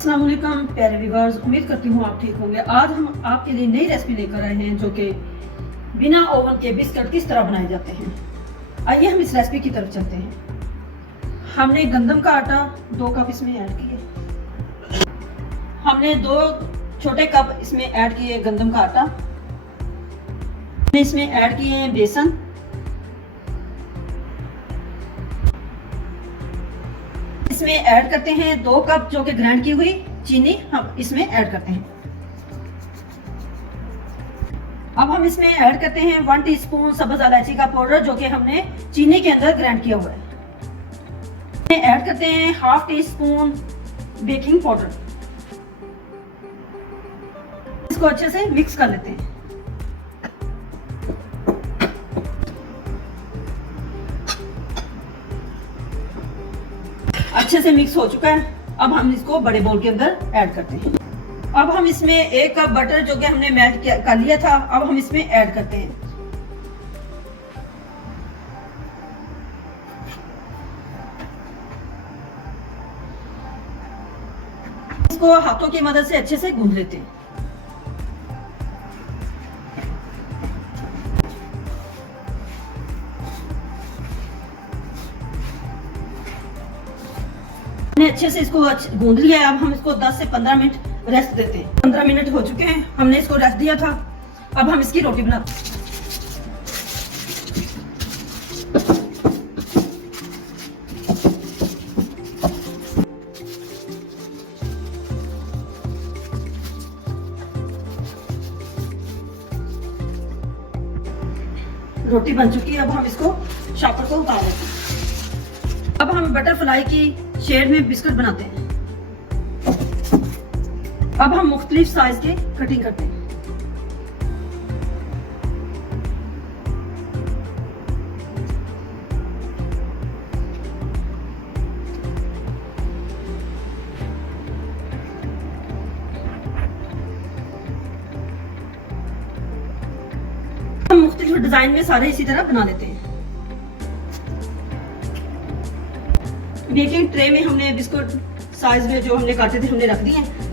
अस्सलाम वालेकुम प्यारे व्यूअर्स, उम्मीद करती हूँ आप ठीक होंगे। आज हम आपके लिए नई रेसिपी लेकर आए हैं जो कि बिना ओवन के बिस्किट किस तरह बनाए जाते हैं। आइए हम इस रेसिपी की तरफ चलते हैं। हमने गंदम का आटा 2 कप इसमें ऐड किए। हमने 2 छोटे कप इसमें ऐड किए गंदम का आटा। हमने इसमें ऐड किए हैं बेसन, इसमें ऐड करते हैं 2 कप जो कि ग्राइंड की हुई चीनी हम इसमें ऐड करते हैं। अब हम इसमें ऐड करते हैं 1 टीस्पून सब्ज इलायची का पाउडर जो कि हमने चीनी के अंदर ग्राइंड किया हुआ है। इसमें ऐड करते हैं 1/2 टीस्पून बेकिंग पाउडर। इसको अच्छे से मिक्स कर लेते हैं। अच्छे से मिक्स हो चुका है। अब हम इसको बड़े बोल के अंदर ऐड करते हैं। अब हम इसमें 1 कप बटर जो कि हमने मेल्ट कर लिया था, अब हम इसमें ऐड करते हैं। इसको हाथों की मदद से अच्छे से गूंथ लेते हैं। अच्छे से इसको गूंद लिया है। अब हम इसको 10 से 15 मिनट रेस्ट देते हैं। 15 मिनट हो चुके हैं, हमने इसको रेस्ट दिया था। अब हम इसकी रोटी बनाते हैं। रोटी बन चुकी है, अब हम इसको शॉपर को उतार लेते हैं। अब हम बटरफ्लाई की शेड में बिस्कुट बनाते हैं। अब हम मुख्तलिफ साइज के कटिंग करते हैं। हम मुख्तलिफ डिजाइन में सारे इसी तरह बना लेते हैं। बेकिंग ट्रे में हमने बिस्कुट साइज में जो हमने काटे थे हमने रख दिए हैं।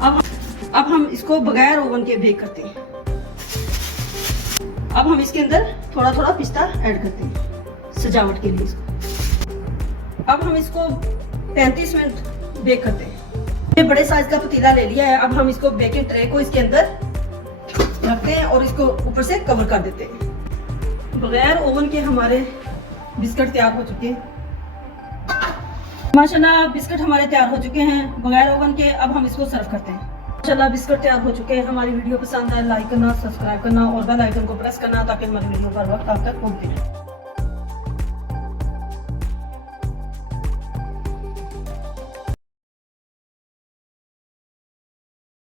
अब हम इसको बगैर ओवन के बेक करते हैं। अब हम इसके अंदर थोड़ा थोड़ा पिस्ता ऐड करते हैं सजावट के लिए इसको। अब हम इसको 35 मिनट बेक करते हैं। ये बड़े साइज का पतीला ले लिया है। अब हम इसको बेकिंग ट्रे को इसके अंदर रखते हैं और इसको ऊपर से कवर कर देते हैं। बगैर ओवन के हमारे बिस्कुट तैयार हो चुके हैं। माशाल्लाह बिस्कुट हमारे तैयार हो चुके हैं बगैर ओवन के। अब हम इसको सर्व करते हैं। माशाल्लाह बिस्कुट तैयार हो चुके हैं। हमारी वीडियो पसंद आए लाइक करना, सब्सक्राइब करना और बेल आइकन को प्रेस करना ताकि हमारी वीडियो हर वक्त आप तक पहुंचती रहे।